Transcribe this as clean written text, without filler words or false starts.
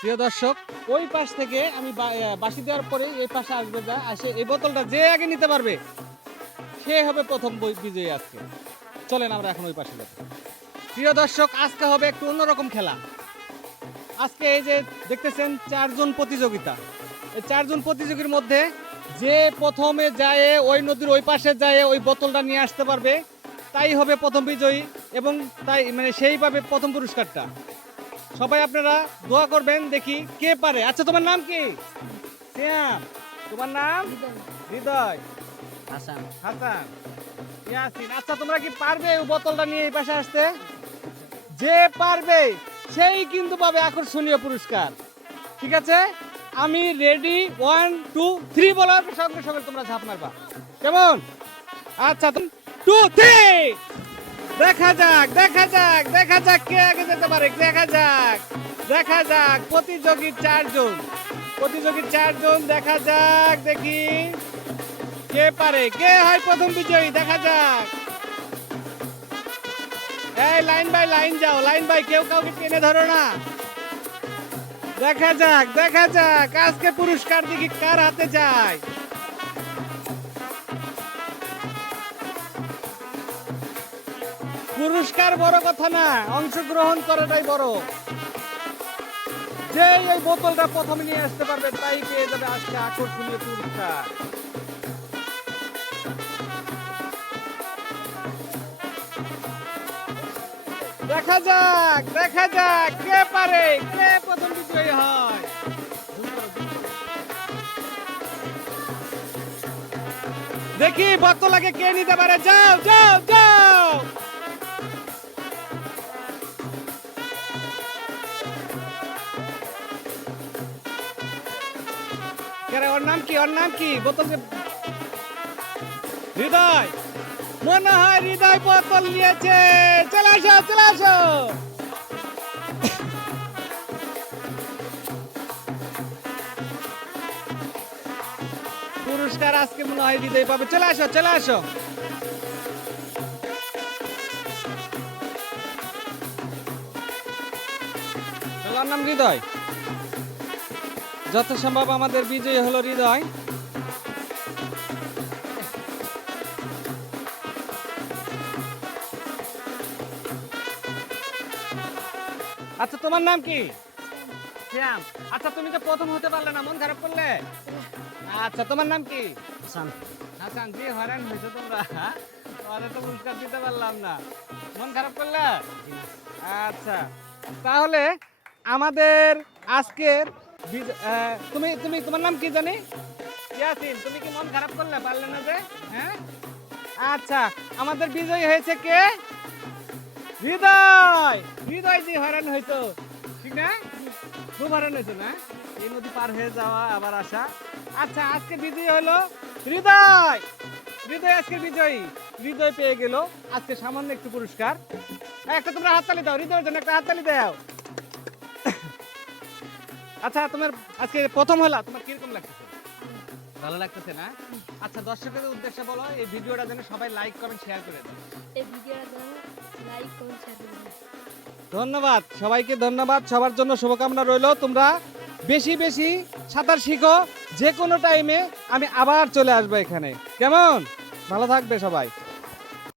প্রিয় দর্শক, ওই পাশ থেকে আমি বাঁশি দেওয়ার পরে এই পাশে আসবে, যা আসে এই বোতলটা যে আগে নিতে পারবে সে হবে প্রথম বিজয়ী আজকে। চলেন আমরা এখন ওই পাশে যাব। প্রিয় দর্শক, আজকে হবে একটু অন্যরকম খেলা। আজকে এই যে দেখতেছেন 4 জন প্রতিযোগিতা, এই 4 জন প্রতিযোগীর মধ্যে যে প্রথমে যায় ওই নদীর ওই পাশে যায় ওই বোতলটা নিয়ে আসতে পারবে তাই হবে প্রথম বিজয়ী, এবং তাই মানে সেই পাবে প্রথম পুরস্কারটা। সবাই আপনারা দোয়া করবেন, দেখি কে পারে। আচ্ছা, তোমার নাম কি? শ্যাম। তোমার নাম? হৃদয়। হাসান। হাসান। ইয়াসিন। আচ্ছা, তোমরা কি পারবে ওই বোতলটা নিয়ে এই পাশে আসতে? যে পারবে সেই কিন্তু পাবে আকর্ষণীয় পুরস্কার। ঠিক আছে, আমি রেডি, 1 2 3 বলার সঙ্গে সঙ্গে তোমরা ঝাঁপ মারবা, কেমন? আচ্ছা, 2 3 দেখা যাক দেখা যাক দেখা যাক কে আগে যেতে পারে। দেখা যাক দেখা যাক প্রতিযোগী 4 জন, প্রতিযোগী 4 জন। দেখা যাক দেখি কে পারে, কে হয় প্রথম বিজয়ী। দেখা যাক। এই লাইন বাই লাইন যাও, লাইন বাই, কেউ কাউকে টেনে ধরো না। দেখা যাক দেখা যাক আজকে পুরস্কার দেখি কার হাতে যায়। পুরস্কার বড় কথা না, অংশগ্রহণ করাটাই বড়। যে এই বোতলটা প্রথমে নিয়ে আসতে পারবে তাই পেয়ে যাবে আজকে আকর্ষণীয় পুরস্কার। দেখা যাক দেখা যাক কে পারে, কে প্রথম বিজয়ী হয়। দেখি বোতল আগে কে নিতে পারে। যাও যাও যাও। ওর নাম কি? ওর নাম কি? বোতল হৃদয়। মনে হয় হৃদয় বোতল নিয়েছে। চলে আসো চলে আসো। পুরস্কার আজকে মনে হয় হৃদয় পাবে। চলে আসো চলে আসো। ওর নাম হৃদয়। যত সম্ভব আমাদের বিজয়ী হলো হৃদয়। আচ্ছা, তোমার নাম কি? শ্যাম। আচ্ছা, তুমি তো প্রথম হতে পারলে না, মন খারাপ করলে? আচ্ছা, তোমার নাম কি? হাসান। হাসান। জি, হয়রান হয়েছো তোমরা, তোমাদের তো পুরস্কার দিতে পারলাম না, মন খারাপ করলে? আচ্ছা, তাহলে আমাদের আজকের তুমি তুমি তোমার নাম কি জানি? ইয়াসিন। তুমি কি মন খারাপ করলে, পারলে না যে? হ্যাঁ, আচ্ছা, আমাদের বিজয়ী হয়েছে কে? হৃদয়। হৃদয় জি হয়রান হইতো, ঠিক না? খুব হয়রান হইতো না, এই নদী পার হয়ে যাওয়া আবার আসা। আচ্ছা, আজকে বিজয়ী হলো হৃদয়। হৃদয় আজকে বিজয়ী। হৃদয় পেয়ে গেল আজকে সামান্য একটু পুরস্কার। একটা তোমরা হাততালি দাও, হৃদয়ের জন্য একটা হাততালি দাও। আচ্ছা, তোমার আজকে প্রথম হলা, তোমার কিরকম লাগতেছে? ভালো লাগতেছে না? আচ্ছা, দর্শকদের উদ্দেশ্যে বলো এই ভিডিওটা যেন সবাই লাইক কমেন্ট শেয়ার করে দেয়। এই ভিডিওটা যেন লাইক কমেন্ট শেয়ার করে দেয়। ধন্যবাদ সবাইকে, ধন্যবাদ। সবার জন্য শুভকামনা রইল। তোমরা বেশি বেশি সাঁতার শিখো। যে কোনো টাইমে আমি আবার চলে আসবো এখানে, কেমন? ভালো থাকবে সবাই।